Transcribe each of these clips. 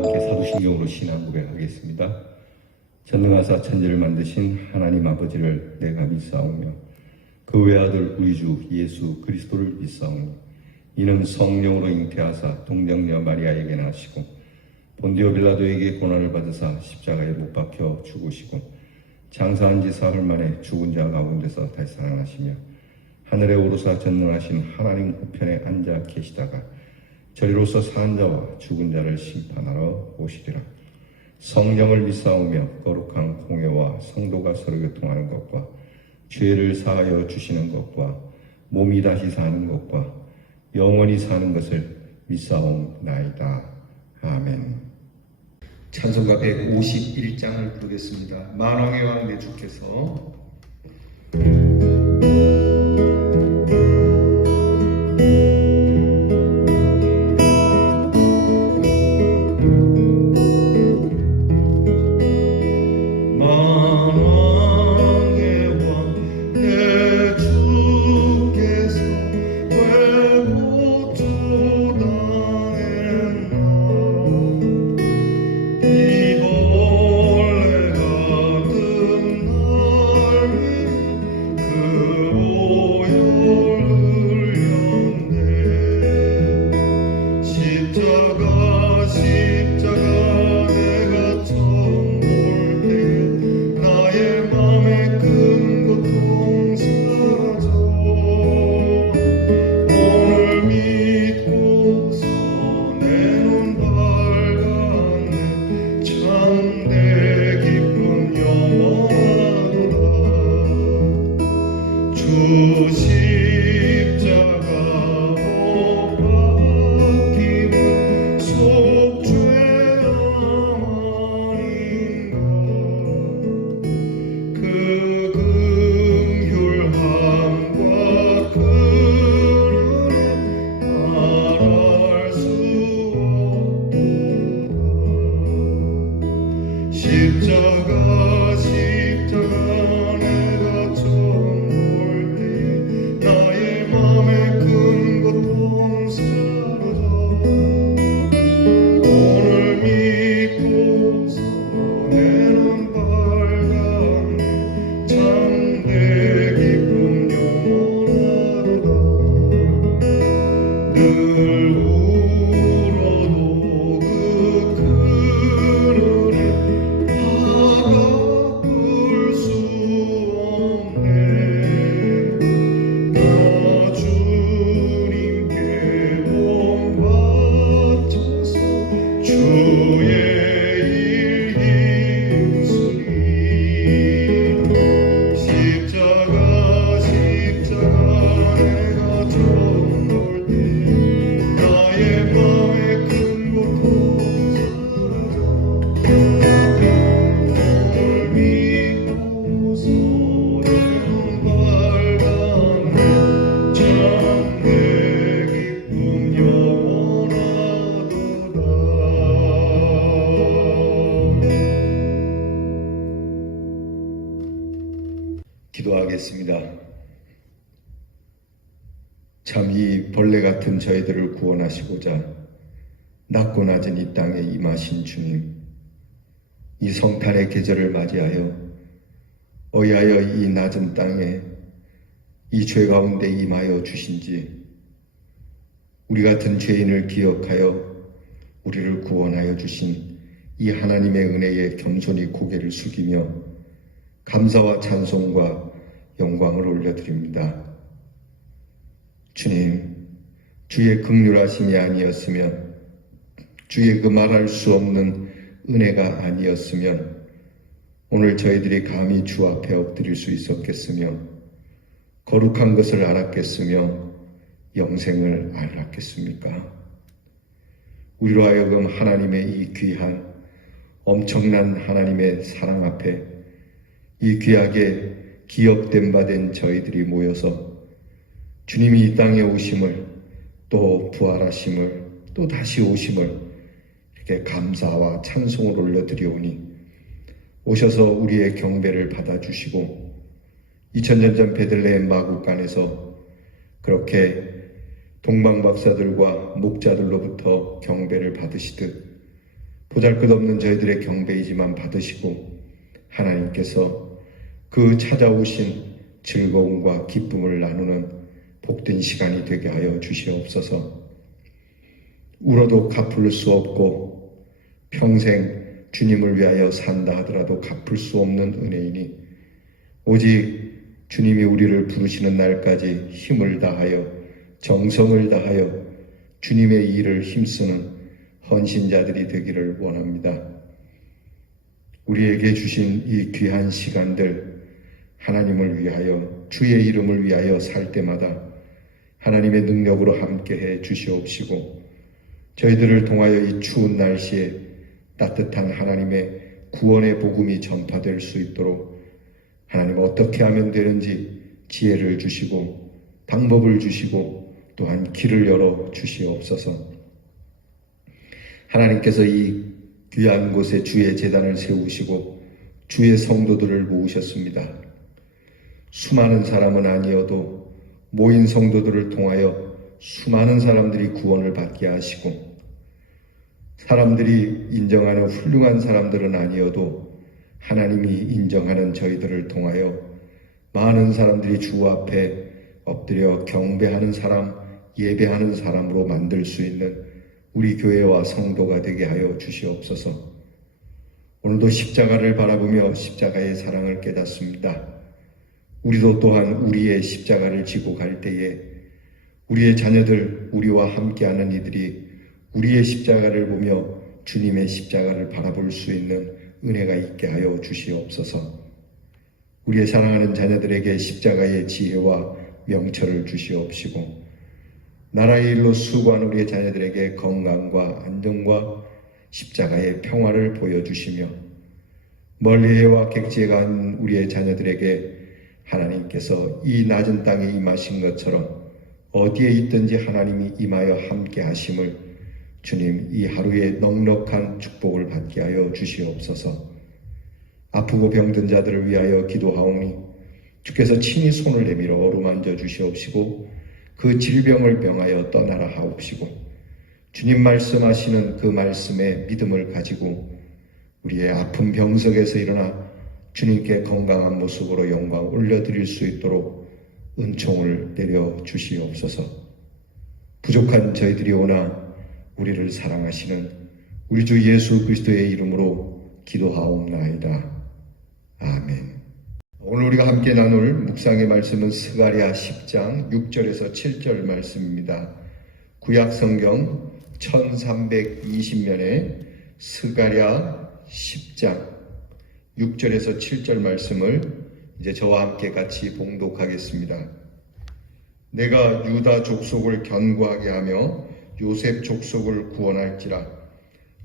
함께 사도신경으로 신앙 고백하겠습니다. 전능하사 천지를 만드신 하나님 아버지를 내가 믿사오며 그 외아들 우리 주 예수 그리스도를 믿사오며 이는 성령으로 잉태하사 동정녀 마리아에게 나시고 본디오 빌라도에게 고난을 받으사 십자가에 못 박혀 죽으시고 장사한 지 사흘 만에 죽은 자 가운데서 다시 살아나시며 하늘에 오르사 전능하신 하나님 우편에 앉아 계시다가 저리로서 사는 자와 죽은 자를 심판하러 오시리라. 성령을 믿사오며 거룩한 공회와 성도가 서로 교통하는 것과 죄를 사하여 주시는 것과 몸이 다시 사는 것과 영원히 사는 것을 믿사옵나이다. 아멘. 찬송가 151장을 부르겠습니다. 만왕의 왕 내 주께서 기도하겠습니다. 참 이 벌레 같은 저희들을 구원하시고자 낮고 낮은 이 땅에 임하신 주님, 이 성탄의 계절을 맞이하여 어이하여 이 낮은 땅에 이 죄 가운데 임하여 주신지 우리 같은 죄인을 기억하여 우리를 구원하여 주신 이 하나님의 은혜에 겸손히 고개를 숙이며 감사와 찬송과 영광을 올려드립니다. 주님, 주의 긍휼하심이 아니었으면, 주의 그 말할 수 없는 은혜가 아니었으면 오늘 저희들이 감히 주 앞에 엎드릴 수 있었겠으며 거룩한 것을 알았겠으며 영생을 알았겠습니까? 우리로 하여금 하나님의 이 귀한 엄청난 하나님의 사랑 앞에 이 귀하게 기업된 바 된 저희들이 모여서 주님이 이 땅에 오심을, 또 부활하심을, 또 다시 오심을 이렇게 감사와 찬송을 올려드리오니 오셔서 우리의 경배를 받아주시고 2000년 전 베들레헴 마국간에서 그렇게 동방박사들과 목자들로부터 경배를 받으시듯 보잘것없는 저희들의 경배이지만 받으시고 하나님께서 그 찾아오신 즐거움과 기쁨을 나누는 복된 시간이 되게 하여 주시옵소서. 울어도 갚을 수 없고 평생 주님을 위하여 산다 하더라도 갚을 수 없는 은혜이니 오직 주님이 우리를 부르시는 날까지 힘을 다하여 정성을 다하여 주님의 일을 힘쓰는 헌신자들이 되기를 원합니다. 우리에게 주신 이 귀한 시간들 하나님을 위하여 주의 이름을 위하여 살 때마다 하나님의 능력으로 함께해 주시옵시고 저희들을 통하여 이 추운 날씨에 따뜻한 하나님의 구원의 복음이 전파될 수 있도록 하나님 어떻게 하면 되는지 지혜를 주시고 방법을 주시고 또한 길을 열어 주시옵소서. 하나님께서 이 귀한 곳에 주의 제단을 세우시고 주의 성도들을 모으셨습니다. 수많은 사람은 아니어도 모인 성도들을 통하여 수많은 사람들이 구원을 받게 하시고 사람들이 인정하는 훌륭한 사람들은 아니어도 하나님이 인정하는 저희들을 통하여 많은 사람들이 주 앞에 엎드려 경배하는 사람, 예배하는 사람으로 만들 수 있는 우리 교회와 성도가 되게 하여 주시옵소서. 오늘도 십자가를 바라보며 십자가의 사랑을 깨닫습니다. 우리도 또한 우리의 십자가를 지고 갈 때에 우리의 자녀들, 우리와 함께하는 이들이 우리의 십자가를 보며 주님의 십자가를 바라볼 수 있는 은혜가 있게 하여 주시옵소서. 우리의 사랑하는 자녀들에게 십자가의 지혜와 명철을 주시옵시고 나라의 일로 수고한 우리의 자녀들에게 건강과 안정과 십자가의 평화를 보여주시며 멀리해와 객지에 간 우리의 자녀들에게 하나님께서 이 낮은 땅에 임하신 것처럼 어디에 있든지 하나님이 임하여 함께 하심을 주님 이 하루에 넉넉한 축복을 받게 하여 주시옵소서. 아프고 병든 자들을 위하여 기도하오니 주께서 친히 손을 내밀어 어루만져 주시옵시고 그 질병을 병하여 떠나라 하옵시고 주님 말씀하시는 그 말씀에 믿음을 가지고 우리의 아픈 병석에서 일어나 주님께 건강한 모습으로 영광 올려드릴 수 있도록 은총을 내려 주시옵소서. 부족한 저희들이 오나 우리를 사랑하시는 우리 주 예수 그리스도의 이름으로 기도하옵나이다. 아멘. 오늘 우리가 함께 나눌 묵상의 말씀은 스가랴 10장 6절에서 7절 말씀입니다. 구약성경 1320면에 스가랴 10장 6절에서 7절 말씀을 이제 저와 함께 같이 봉독하겠습니다. 내가 유다 족속을 견고하게 하며 요셉 족속을 구원할지라.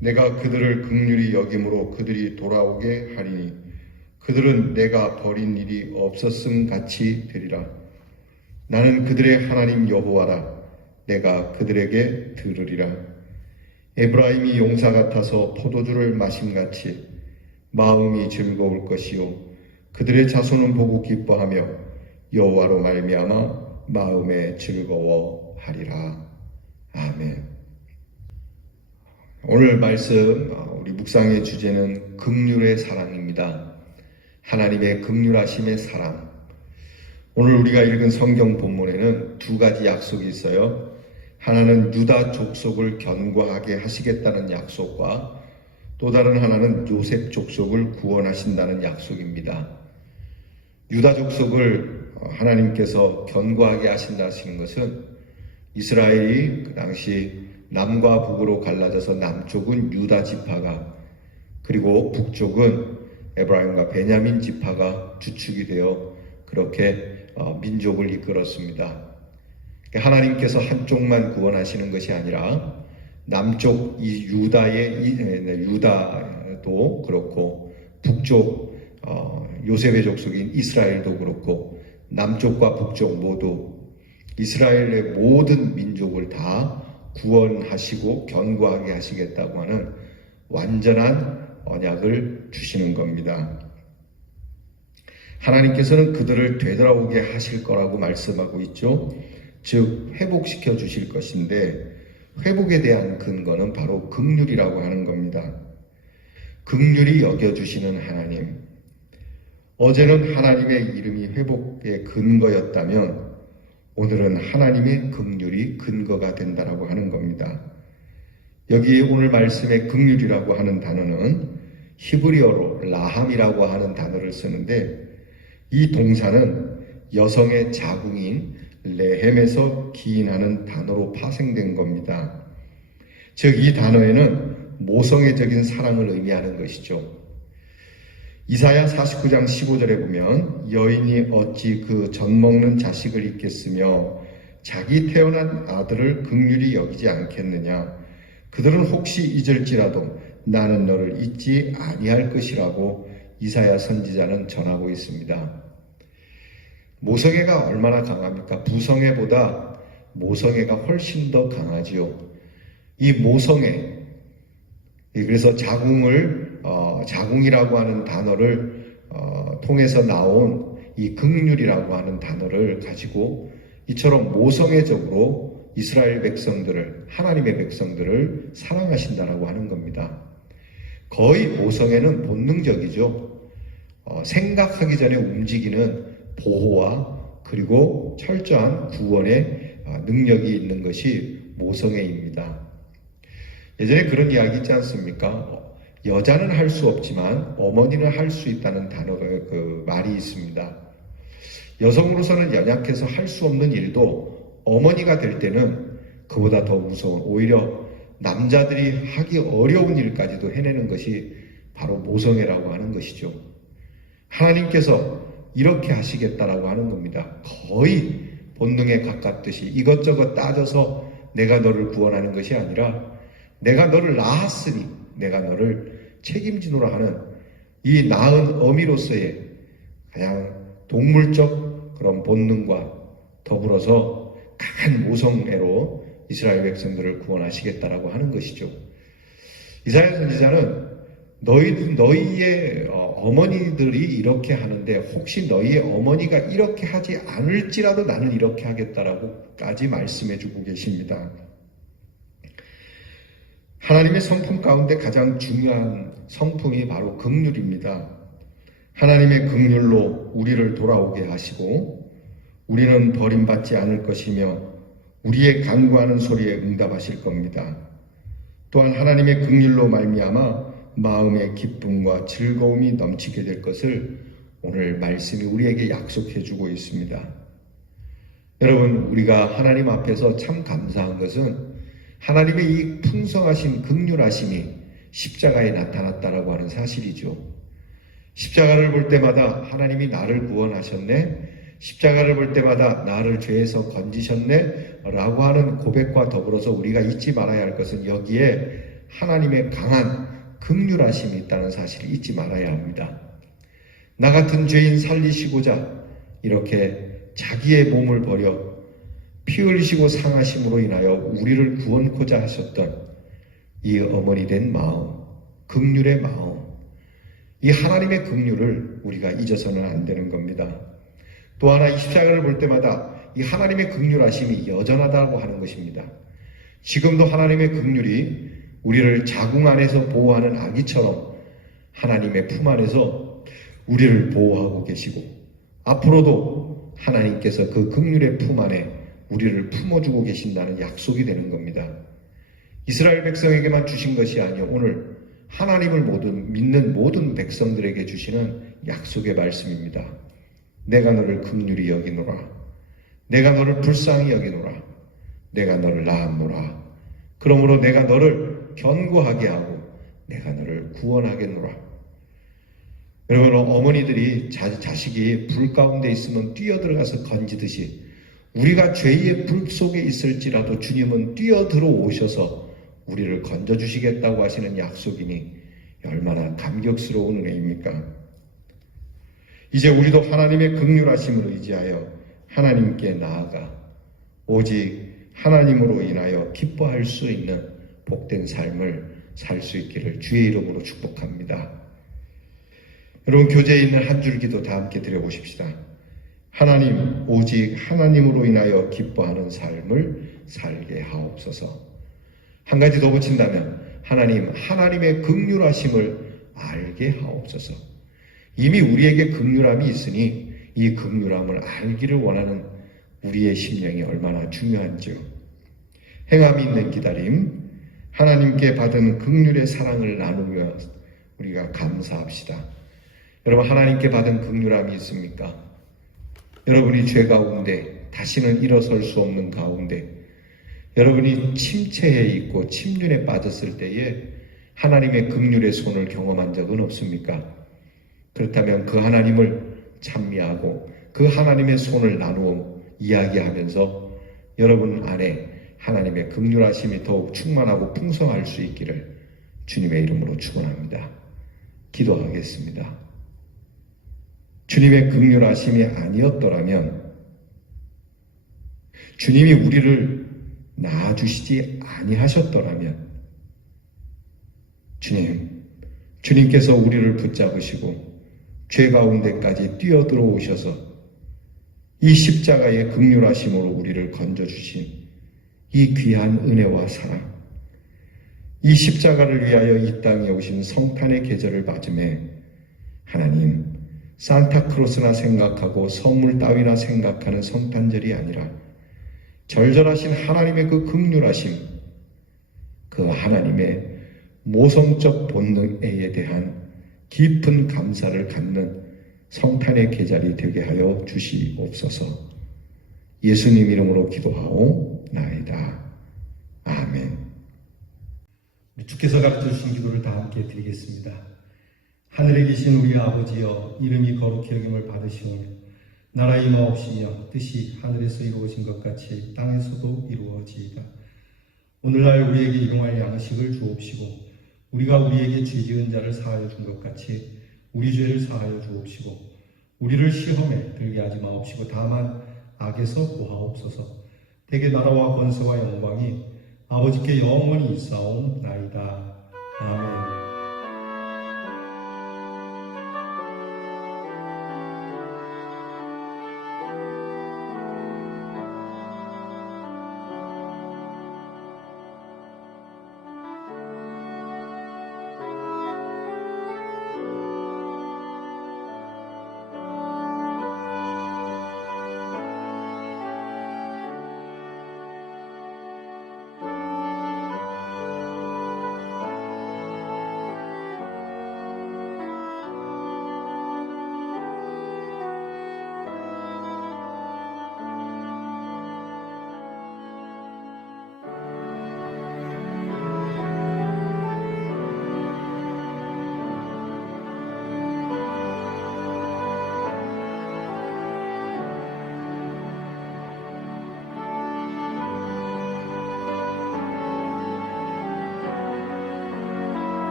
내가 그들을 긍휼히 여김으로 그들이 돌아오게 하리니 그들은 내가 버린 일이 없었음 같이 되리라. 나는 그들의 하나님 여호와라. 내가 그들에게 들으리라. 에브라임이 용사 같아서 포도주를 마심같이 마음이 즐거울 것이요 그들의 자손은 보고 기뻐하며 여호와로 말미암아 마음에 즐거워하리라. 아멘. 오늘 말씀 우리 묵상의 주제는 긍휼의 사랑입니다. 하나님의 긍휼하심의 사랑. 오늘 우리가 읽은 성경 본문에는 두 가지 약속이 있어요. 하나는 유다 족속을 견고하게 하시겠다는 약속과 또 다른 하나는 요셉 족속을 구원하신다는 약속입니다. 유다 족속을 하나님께서 견고하게 하신다 하시는 것은 이스라엘이 그 당시 남과 북으로 갈라져서 남쪽은 유다 지파가 그리고 북쪽은 에브라임과 베냐민 지파가 주축이 되어 그렇게 민족을 이끌었습니다. 하나님께서 한쪽만 구원하시는 것이 아니라 남쪽 이 유다도 그렇고 북쪽 요셉의 족속인 이스라엘도 그렇고 남쪽과 북쪽 모두 이스라엘의 모든 민족을 다 구원하시고 견고하게 하시겠다고 하는 완전한 언약을 주시는 겁니다. 하나님께서는 그들을 되돌아오게 하실 거라고 말씀하고 있죠. 즉 회복시켜 주실 것인데 회복에 대한 근거는 바로 긍휼이라고 하는 겁니다. 긍휼히 여겨주시는 하나님. 어제는 하나님의 이름이 회복의 근거였다면 오늘은 하나님의 긍휼이 근거가 된다라고 하는 겁니다. 여기 오늘 말씀의 긍휼이라고 하는 단어는 히브리어로 라함이라고 하는 단어를 쓰는데 이 동사는 여성의 자궁인 레헴에서 기인하는 단어로 파생된 겁니다. 즉 이 단어에는 모성애적인 사랑을 의미하는 것이죠. 이사야 49장 15절에 보면 여인이 어찌 그 젖먹는 자식을 잊겠으며 자기 태어난 아들을 긍휼히 여기지 않겠느냐. 그들은 혹시 잊을지라도 나는 너를 잊지 아니할 것이라고 이사야 선지자는 전하고 있습니다. 모성애가 얼마나 강합니까? 부성애보다 모성애가 훨씬 더 강하지요. 이 모성애, 그래서 자궁이라고 하는 단어를 통해서 나온 이 긍휼이라고 하는 단어를 가지고 이처럼 모성애적으로 이스라엘 백성들을, 하나님의 백성들을 사랑하신다라고 하는 겁니다. 거의 모성애는 본능적이죠. 생각하기 전에 움직이는 보호와 그리고 철저한 구원의 능력이 있는 것이 모성애입니다. 예전에 그런 이야기 있지 않습니까? 여자는 할 수 없지만 어머니는 할 수 있다는 단어가 말이 있습니다. 여성으로서는 연약해서 할 수 없는 일도 어머니가 될 때는 그보다 더 무서운, 오히려 남자들이 하기 어려운 일까지도 해내는 것이 바로 모성애라고 하는 것이죠. 하나님께서 이렇게 하시겠다라고 하는 겁니다. 거의 본능에 가깝듯이 이것저것 따져서 내가 너를 구원하는 것이 아니라 내가 너를 낳았으니 내가 너를 책임지노라 하는 이 낳은 어미로서의 그냥 동물적 그런 본능과 더불어서 강한 모성애로 이스라엘 백성들을 구원하시겠다라고 하는 것이죠. 이사야 선지자는 너희의 어머니들이 이렇게 하는데 혹시 너희의 어머니가 이렇게 하지 않을지라도 나는 이렇게 하겠다라고까지 말씀해 주고 계십니다. 하나님의 성품 가운데 가장 중요한 성품이 바로 긍휼입니다. 하나님의 긍휼로 우리를 돌아오게 하시고 우리는 버림받지 않을 것이며 우리의 간구하는 소리에 응답하실 겁니다. 또한 하나님의 긍휼로 말미암아 마음의 기쁨과 즐거움이 넘치게 될 것을 오늘 말씀이 우리에게 약속해 주고 있습니다. 여러분, 우리가 하나님 앞에서 참 감사한 것은 하나님의 이 풍성하신 긍휼하심이 십자가에 나타났다라고 하는 사실이죠. 십자가를 볼 때마다 하나님이 나를 구원하셨네, 십자가를 볼 때마다 나를 죄에서 건지셨네 라고 하는 고백과 더불어서 우리가 잊지 말아야 할 것은 여기에 하나님의 강한 긍휼하심이 있다는 사실을 잊지 말아야 합니다. 나 같은 죄인 살리시고자 이렇게 자기의 몸을 버려 피 흘리시고 상하심으로 인하여 우리를 구원코자 하셨던 이 어머니 된 마음, 긍휼의 마음, 이 하나님의 긍휼을 우리가 잊어서는 안 되는 겁니다. 또 하나 이 십자가를 볼 때마다 이 하나님의 긍휼하심이 여전하다고 하는 것입니다. 지금도 하나님의 긍휼이 우리를 자궁 안에서 보호하는 아기처럼 하나님의 품 안에서 우리를 보호하고 계시고 앞으로도 하나님께서 그 긍휼의 품 안에 우리를 품어주고 계신다는 약속이 되는 겁니다. 이스라엘 백성에게만 주신 것이 아니요 오늘 하나님을 믿는 모든 백성들에게 주시는 약속의 말씀입니다. 내가 너를 긍휼히 여기노라. 내가 너를 불쌍히 여기노라. 내가 너를 낳았노라. 그러므로 내가 너를 견고하게 하고 내가 너를 구원하겠노라. 여러분, 어머니들이 자식이 불 가운데 있으면 뛰어들어가서 건지듯이 우리가 죄의 불 속에 있을지라도 주님은 뛰어들어 오셔서 우리를 건져주시겠다고 하시는 약속이니 얼마나 감격스러운 은혜입니까? 이제 우리도 하나님의 긍휼하심을 의지하여 하나님께 나아가 오직 하나님으로 인하여 기뻐할 수 있는 복된 삶을 살 수 있기를 주의 이름으로 축복합니다. 여러분, 교재에 있는 한 줄 기도 다 함께 드려보십시다. 하나님, 오직 하나님으로 인하여 기뻐하는 삶을 살게 하옵소서. 한 가지 더 붙인다면 하나님, 하나님의 긍휼하심을 알게 하옵소서. 이미 우리에게 긍휼함이 있으니 이 긍휼함을 알기를 원하는 우리의 심령이 얼마나 중요한지요. 행함이 있는 기다림, 하나님께 받은 긍휼의 사랑을 나누며 우리가 감사합시다. 여러분, 하나님께 받은 긍휼함이 있습니까? 여러분이 죄 가운데 다시는 일어설 수 없는 가운데 여러분이 침체해 있고 침륜에 빠졌을 때에 하나님의 긍휼의 손을 경험한 적은 없습니까? 그렇다면 그 하나님을 찬미하고 그 하나님의 손을 나누어 이야기하면서 여러분 안에 하나님의 긍휼하심이 더욱 충만하고 풍성할 수 있기를 주님의 이름으로 축원합니다. 기도하겠습니다. 주님의 긍휼하심이 아니었더라면 주님이 우리를 낳아주시지 아니하셨더라면 주님께서 우리를 붙잡으시고 죄 가운데까지 뛰어들어오셔서 이 십자가의 긍휼하심으로 우리를 건져주신 이 귀한 은혜와 사랑, 이 십자가를 위하여 이 땅에 오신 성탄의 계절을 맞음에 하나님, 산타크로스나 생각하고 선물 따위나 생각하는 성탄절이 아니라 절절하신 하나님의 그 긍휼하심, 그 하나님의 모성적 본능에 대한 깊은 감사를 갖는 성탄의 계절이 되게 하여 주시옵소서. 예수님 이름으로 기도하오나이다. 아멘. 주께서 가르쳐 주신 기도를 다 함께 드리겠습니다. 하늘에 계신 우리 아버지여, 이름이 거룩히 여김을 받으시오며 나라 임하옵시며 뜻이 하늘에서 이루어진 것 같이 땅에서도 이루어지이다. 오늘날 우리에게 일용할 양식을 주옵시고 우리가 우리에게 죄 지은 자를 사하여 준 것 같이 우리 죄를 사하여 주옵시고 우리를 시험에 들게 하지 마옵시고 다만 악에서 구하옵소서. 대개 나라와 권세와 영광이 아버지께 영원히 있사옵나이다. 아멘.